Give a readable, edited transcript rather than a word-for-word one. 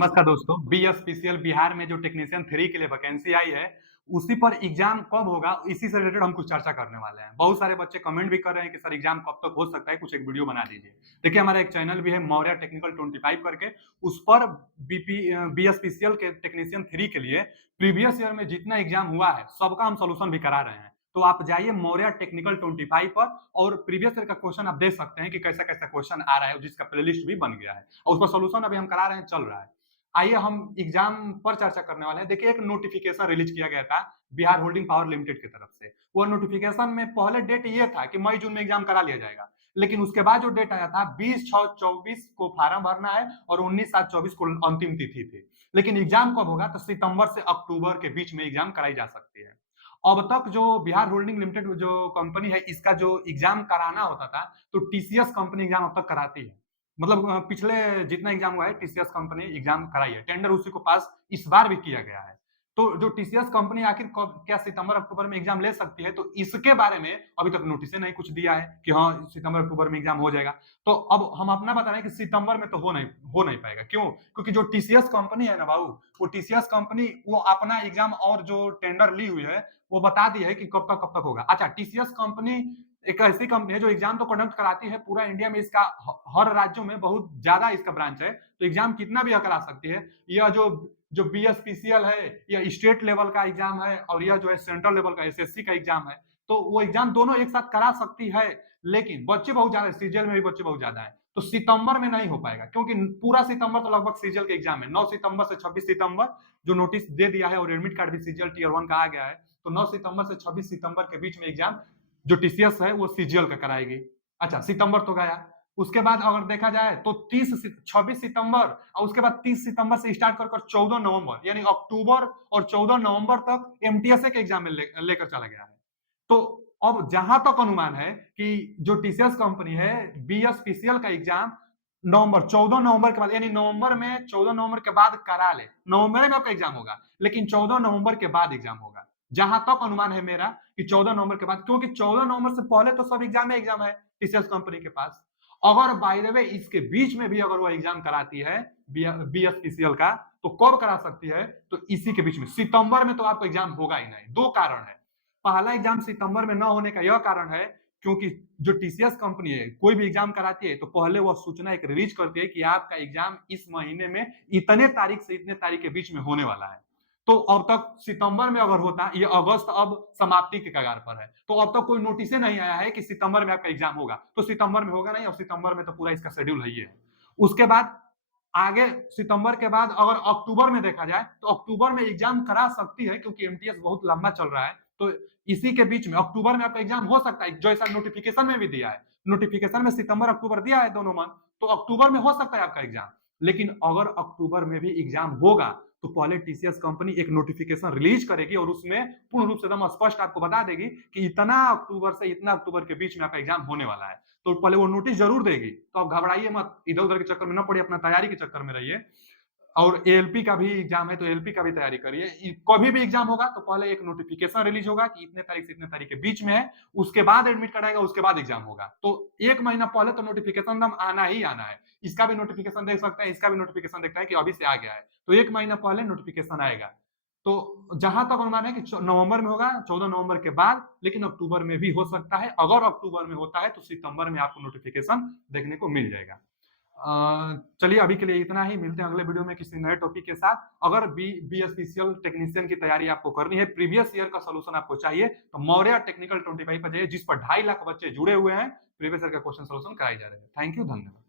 नमस्कार दोस्तों। बीएसपीसीएल बिहार में जो टेक्नीशियन 3 के लिए वैकेंसी आई है, उसी पर एग्जाम कब होगा, इसी से रिलेटेड हम कुछ चर्चा करने वाले हैं। बहुत सारे बच्चे कमेंट भी कर रहे हैं कि सर एग्जाम कब तक हो सकता है, कुछ एक वीडियो बना दीजिए। देखिए हमारा एक चैनल भी है मौर्या टेक्निकल 25 करके, उस पर बीएसपीसीएल के टेक्नीशियन 3 के लिए प्रीवियस ईयर में जितना एग्जाम हुआ है, सबका हम सोल्यूशन भी करा रहे हैं। तो आप जाइए मौर्या टेक्निकल 25 पर और प्रीवियस ईयर का क्वेश्चन आप देख सकते हैं कि कैसा-कैसा क्वेश्चन आ रहा है, जिसका प्लेलिस्ट भी बन गया है और उस पर सोल्यूशन अभी हम करा रहे हैं, चल रहा है। आइए हम एग्जाम पर चर्चा करने वाले हैं। देखिए एक नोटिफिकेशन रिलीज किया गया था बिहार होल्डिंग पावर लिमिटेड की तरफ से। वो नोटिफिकेशन में पहले डेट ये था कि मई जून में एग्जाम करा लिया जाएगा, लेकिन उसके बाद जो डेट आया था 20/6/24 को फार्म भरना है और 19/7/24 को अंतिम तिथि थी। लेकिन एग्जाम कब होगा, तो सितंबर से अक्टूबर के बीच में एग्जाम कराई जा सकती है। अब तक जो बिहार होल्डिंग लिमिटेड जो कंपनी है, इसका जो एग्जाम कराना होता था, तो टीसीएस कंपनी एग्जाम अब तक कराती है। मतलब पिछले जितना एग्जाम हुआ है टीसीएस कंपनी एग्जाम कराई है, टेंडर उसी को पास इस बार भी किया गया है। तो जो टीसीएस कंपनी आखिर कब क्या सितंबर अक्टूबर में एग्जाम ले सकती है, तो इसके बारे में अभी तक नोटिस नहीं कुछ दिया है कि हाँ सितंबर अक्टूबर में एग्जाम हो जाएगा। तो अब हम अपना बता रहे हैं कि सितंबर में तो हो नहीं पाएगा। क्यों? क्योंकि जो टीसीएस कंपनी है ना बाबू, वो टीसीएस कंपनी वो अपना एग्जाम और जो टेंडर ली हुई है वो बता दी है कि कब तक होगा। अच्छा, टीसीएस कंपनी एक ऐसी कंपनी है जो एग्जाम तो कंडक्ट कराती है पूरा इंडिया में, इसका हर राज्यों में बहुत ज्यादा इसका ब्रांच है, तो एग्जाम कितना भी करा सकती है। यह जो जो बीएसपीसीएल है, यह स्टेट लेवल का एग्जाम है और यह जो है सेंट्रल लेवल का एसएससी का एग्जाम है, तो वो एग्जाम दोनों एक साथ करा सकती है। लेकिन बच्चे बहुत ज्यादा है, सीजीएल में भी बच्चे बहुत ज्यादा है, तो सितंबर में नहीं हो पाएगा, क्योंकि पूरा सितंबर तो लगभग सीजीएल के एग्जाम है। 9 सितंबर से 26 सितंबर जो नोटिस दे दिया है और एडमिट कार्ड भी सीजीएल टीयर 1 का आ गया है, तो 9 सितंबर से 26 सितंबर के बीच में एग्जाम जो टीसीएस है वो सीजीएल का कराएगी। अच्छा, सितंबर तो गया। उसके बाद अगर देखा जाए तो 26 सितंबर और उसके बाद 30 सितंबर से स्टार्ट कर 14 नवंबर, यानी अक्टूबर और 14 नवंबर तक एमटीएसए के एग्जाम में लेकर चला गया है। तो अब जहां तक अनुमान है कि जो टीसीएस कंपनी है, बीएसपीसीएल का एग्जाम 14 नवंबर के बाद, यानी नवंबर में 14 नवंबर के बाद करा ले। नवंबर में आपका एग्जाम होगा, लेकिन 14 नवंबर के बाद एग्जाम होगा। जहां तक अनुमान है मेरा कि 14 नवंबर के बाद, क्योंकि 14 नवंबर से पहले तो सब एग्जाम है टीसीएस कंपनी के पास। अगर बाय द वे इसके बीच में भी अगर वो एग्जाम कराती है बीएसपीसीएल का, तो कब करा सकती है, तो इसी के बीच में सितंबर में तो आपको एग्जाम होगा ही नहीं। दो कारण है। पहला एग्जाम सितंबर में न होने का यह कारण है क्योंकि जो टीसीएस कंपनी है कोई भी एग्जाम कराती है तो पहले वह सूचना एक रिलीज करती है कि आपका एग्जाम इस महीने में इतने तारीख से इतने तारीख के बीच में होने वाला है। तो अब तक सितंबर में अगर होता, ये अगस्त अब समाप्ति के कगार पर है, तो अब तक कोई नोटिस नहीं आया है कि सितंबर में आपका एग्जाम होगा, तो सितंबर में होगा नहीं और सितंबर में तो पूरा इसका शेड्यूल है ही है। उसके बाद आगे सितंबर के बाद अगर अक्टूबर में देखा जाए तो अक्टूबर में एग्जाम करा सकती है, क्योंकि एमटीएस बहुत लंबा चल रहा है, तो इसी के बीच में अक्टूबर में आपका एग्जाम हो सकता है, जैसा नोटिफिकेशन में भी दिया है। नोटिफिकेशन में सितंबर अक्टूबर दिया है दोनों मंथ, तो अक्टूबर में हो सकता है आपका एग्जाम। लेकिन अगर अक्टूबर में भी एग्जाम होगा तो पहले टीसीएस कंपनी एक नोटिफिकेशन रिलीज करेगी और उसमें पूर्ण रूप से एकदम स्पष्ट आपको बता देगी कि इतना अक्टूबर से इतना अक्टूबर के बीच में आपका एग्जाम होने वाला है। तो पहले वो नोटिस जरूर देगी, तो आप घबराइए मत, इधर उधर के चक्कर में न पड़िए, अपना तैयारी के चक्कर में रहिए। और एएलपी का भी एग्जाम है तो एएलपी का भी तैयारी करिए। कभी भी एग्जाम होगा तो पहले एक नोटिफिकेशन रिलीज होगा कि इतने तारीख से इतने तारीख के बीच में है, उसके बाद एडमिट कराएगा, उसके बाद एग्जाम होगा। तो एक महीना पहले तो नोटिफिकेशन एकदम आना ही आना है। इसका भी नोटिफिकेशन देख सकते हैं, इसका भी नोटिफिकेशन देखता है कि अभी से आ गया है, तो एक महीना पहले नोटिफिकेशन आएगा। तो जहां तक अनुमान है कि नवंबर में होगा, 14 नवंबर के बाद, लेकिन अक्टूबर में भी हो सकता है। अगर अक्टूबर में होता है तो सितंबर में आपको नोटिफिकेशन देखने को मिल जाएगा। चलिए अभी के लिए इतना ही, मिलते हैं अगले वीडियो में किसी नए टॉपिक के साथ। अगर बीएसपीसीएल टेक्नीशियन की तैयारी आपको करनी है, प्रीवियस ईयर का सॉल्यूशन आपको चाहिए, तो मौर्या टेक्निकल 25 पर जाइए, जिस पर 2.5 लाख बच्चे जुड़े हुए हैं, प्रीवियस ईयर का क्वेश्चन सॉल्यूशन कराए जा रहे हैं। थैंक यू, धन्यवाद।